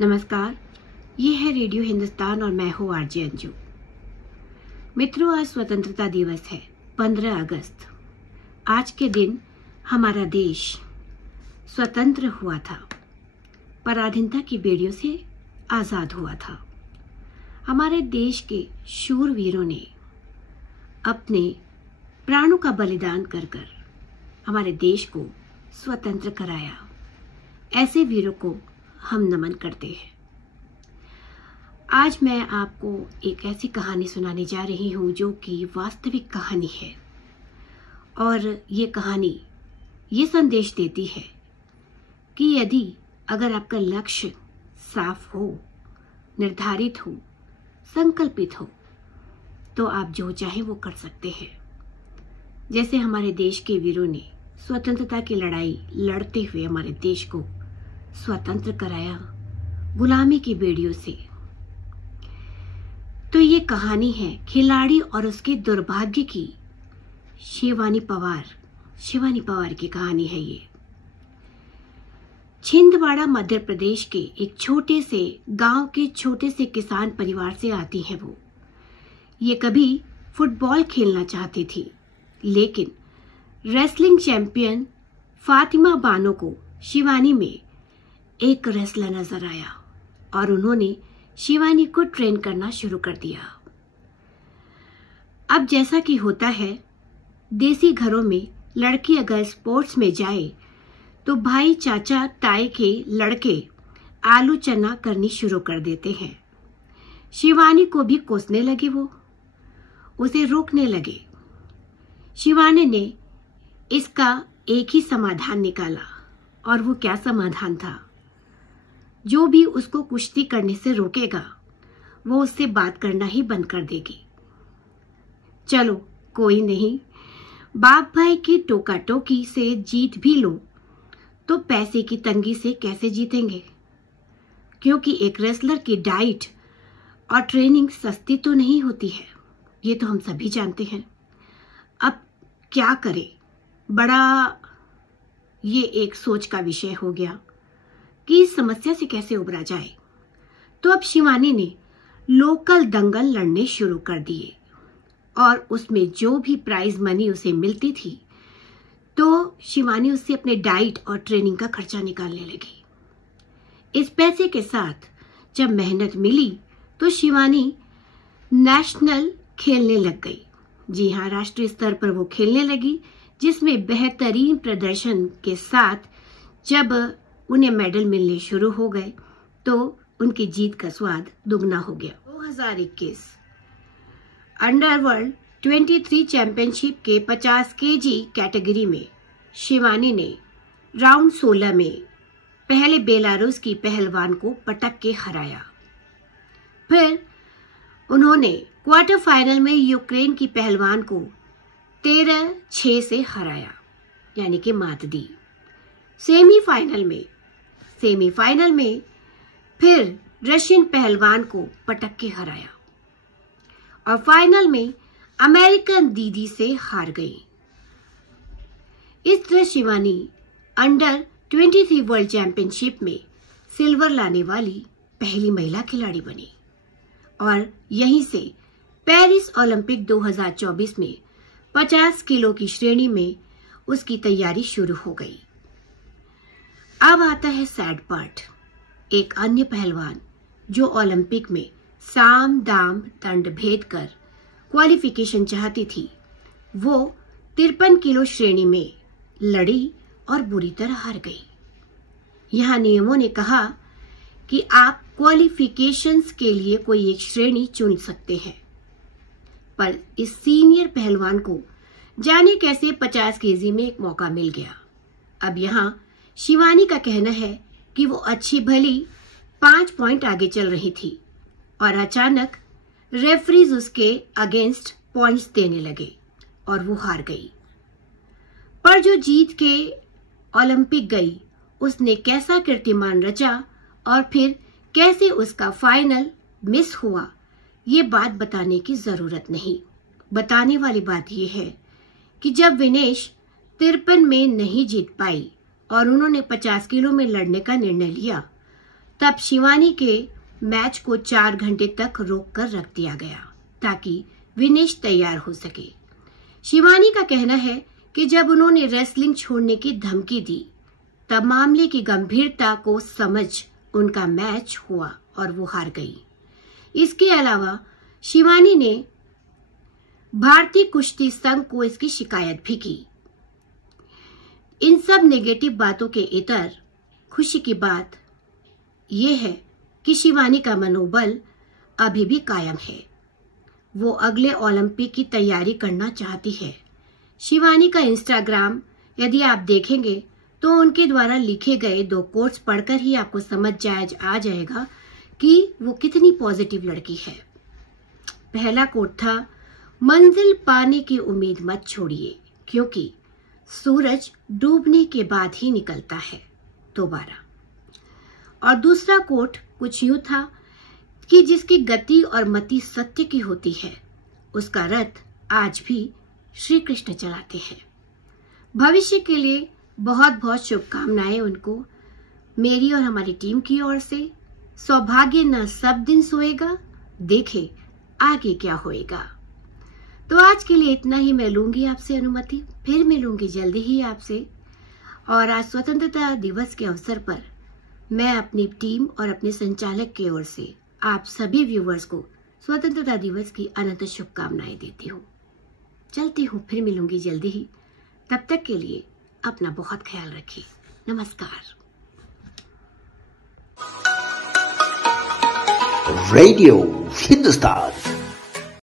नमस्कार, ये है रेडियो हिंदुस्तान और मैं हूँ आरजे अंजू। मित्रों, आज स्वतंत्रता दिवस है 15 अगस्त। आज के दिन हमारा देश स्वतंत्र हुआ था, पराधीनता की बेड़ियों से आज़ाद हुआ था। हमारे देश के शूरवीरों ने अपने प्राणों का बलिदान कर कर हमारे देश को स्वतंत्र कराया। ऐसे वीरों को हम नमन करते हैं। आज मैं आपको एक ऐसी कहानी सुनाने जा रही हूँ जो कि वास्तविक कहानी है, और ये कहानी ये संदेश देती है कि यदि अगर आपका लक्ष्य साफ हो, निर्धारित हो, संकल्पित हो, तो आप जो चाहे वो कर सकते हैं। जैसे हमारे देश के वीरों ने स्वतंत्रता की लड़ाई लड़ते हुए हमारे देश को स्वतंत्र कराया गुलामी की बेड़ियों से। तो ये कहानी है खिलाड़ी और उसके दुर्भाग्य की। शिवानी पवार की कहानी है ये। छिंदवाड़ा मध्य प्रदेश के एक छोटे से गांव के छोटे से किसान परिवार से आती है वो। ये कभी फुटबॉल खेलना चाहती थी, लेकिन रेसलिंग चैंपियन फातिमा बानो को शिवानी में एक रेसलर नजर आया और उन्होंने शिवानी को ट्रेन करना शुरू कर दिया। अब जैसा कि होता है देसी घरों में, लड़की अगर स्पोर्ट्स में जाए तो भाई, चाचा, ताए के लड़के आलू चना करनी शुरू कर देते हैं। शिवानी को भी कोसने लगे, वो उसे रोकने लगे। शिवानी ने इसका एक ही समाधान निकाला, और वो क्या समाधान था? जो भी उसको कुश्ती करने से रोकेगा वो उससे बात करना ही बंद कर देगी। चलो कोई नहीं, बाप भाई की टोका टोकी से जीत भी लो तो पैसे की तंगी से कैसे जीतेंगे? क्योंकि एक रेसलर की डाइट और ट्रेनिंग सस्ती तो नहीं होती है, ये तो हम सभी जानते हैं। अब क्या करें? बड़ा ये एक सोच का विषय हो गया कि इस समस्या से कैसे उबरा जाए। तो अब शिवानी ने लोकल दंगल लड़ने शुरू कर दिए, और उसमें जो भी प्राइज मनी उसे मिलती थी तो शिवानी उससे अपने डाइट और ट्रेनिंग का खर्चा निकालने लगी। इस पैसे के साथ जब मेहनत मिली तो शिवानी नेशनल खेलने लग गई। जी हाँ, राष्ट्रीय स्तर पर वो खेलने लगी, जिसमें बेहतरीन प्रदर्शन के साथ जब उन्हें मेडल मिलने शुरू हो गए तो उनकी जीत का स्वाद दुगना हो गया। 2021 अंडरवर्ल्ड 23 चैंपियनशिप के 50 केजी कैटेगरी में शिवानी ने राउंड 16 में पहले बेलारूस की पहलवान को पटक के हराया। फिर उन्होंने क्वार्टर फाइनल में यूक्रेन की पहलवान को 13-6 से हराया, यानी कि मात दी। सेमीफाइनल में फिर रशियन पहलवान को पटक के हराया, और फाइनल में अमेरिकन दीदी से हार गई। इस तरह शिवानी अंडर 23 वर्ल्ड चैंपियनशिप में सिल्वर लाने वाली पहली महिला खिलाड़ी बनी, और यहीं से पेरिस ओलंपिक 2024 में 50 किलो की श्रेणी में उसकी तैयारी शुरू हो गई। अब आता है सैड पार्ट। एक अन्य पहलवान जो ओलंपिक में साम दाम दंड भेद कर क्वालिफिकेशन चाहती थी, वो 53 किलो श्रेणी में लड़ी और बुरी तरह हार गई। यहाँ नियमों ने कहा कि आप क्वालिफिकेशंस के लिए कोई एक श्रेणी चुन सकते हैं, पर इस सीनियर पहलवान को जाने कैसे 50 केजी में एक मौका मिल गया। अब यहाँ शिवानी का कहना है कि वो अच्छी भली 5 पॉइंट आगे चल रही थी, और अचानक रेफरीज उसके अगेंस्ट पॉइंट्स देने लगे और वो हार गई। पर जो जीत के ओलंपिक गई, उसने कैसा कीर्तिमान रचा और फिर कैसे उसका फाइनल मिस हुआ, ये बात बताने की जरूरत नहीं। बताने वाली बात यह है कि जब विनेश 53 में नहीं जीत पाई और उन्होंने 50 किलो में लड़ने का निर्णय लिया, तब शिवानी के मैच को 4 घंटे तक रोक कर रख दिया गया ताकि विनेश तैयार हो सके। शिवानी का कहना है कि जब उन्होंने रेसलिंग छोड़ने की धमकी दी तब मामले की गंभीरता को समझ उनका मैच हुआ और वो हार गई। इसके अलावा शिवानी ने भारतीय कुश्ती संघ को इसकी शिकायत भी की। इन सब नेगेटिव बातों के इतर खुशी की बात यह है कि शिवानी का मनोबल अभी भी कायम है। वो अगले ओलंपिक की तैयारी करना चाहती है। शिवानी का इंस्टाग्राम यदि आप देखेंगे तो उनके द्वारा लिखे गए 2 कोट्स पढ़कर ही आपको समझ आ जाएगा कि वो कितनी पॉजिटिव लड़की है। पहला कोट था, मंजिल पाने की उम्मीद मत छोड़िए क्योंकि सूरज डूबने के बाद ही निकलता है दोबारा। और दूसरा कोट कुछ यूं था कि जिसकी गति और मति सत्य की होती है उसका रथ आज भी श्री कृष्ण चलाते हैं। भविष्य के लिए बहुत बहुत शुभकामनाएं उनको मेरी और हमारी टीम की ओर से। सौभाग्य न सब दिन सोएगा, देखे आगे क्या होएगा। तो आज के लिए इतना ही। मैं लूंगी आपसे अनुमति, फिर मिलूंगी जल्दी ही आपसे। और आज स्वतंत्रता दिवस के अवसर पर मैं अपनी टीम और अपने संचालक की ओर से आप सभी व्यूवर्स को स्वतंत्रता दिवस की अनंत शुभकामनाएं देती हूँ। चलती हूँ, फिर मिलूंगी जल्दी ही। तब तक के लिए अपना बहुत ख्याल रखिए। नमस्कार। रेडियो हिंदुस्तान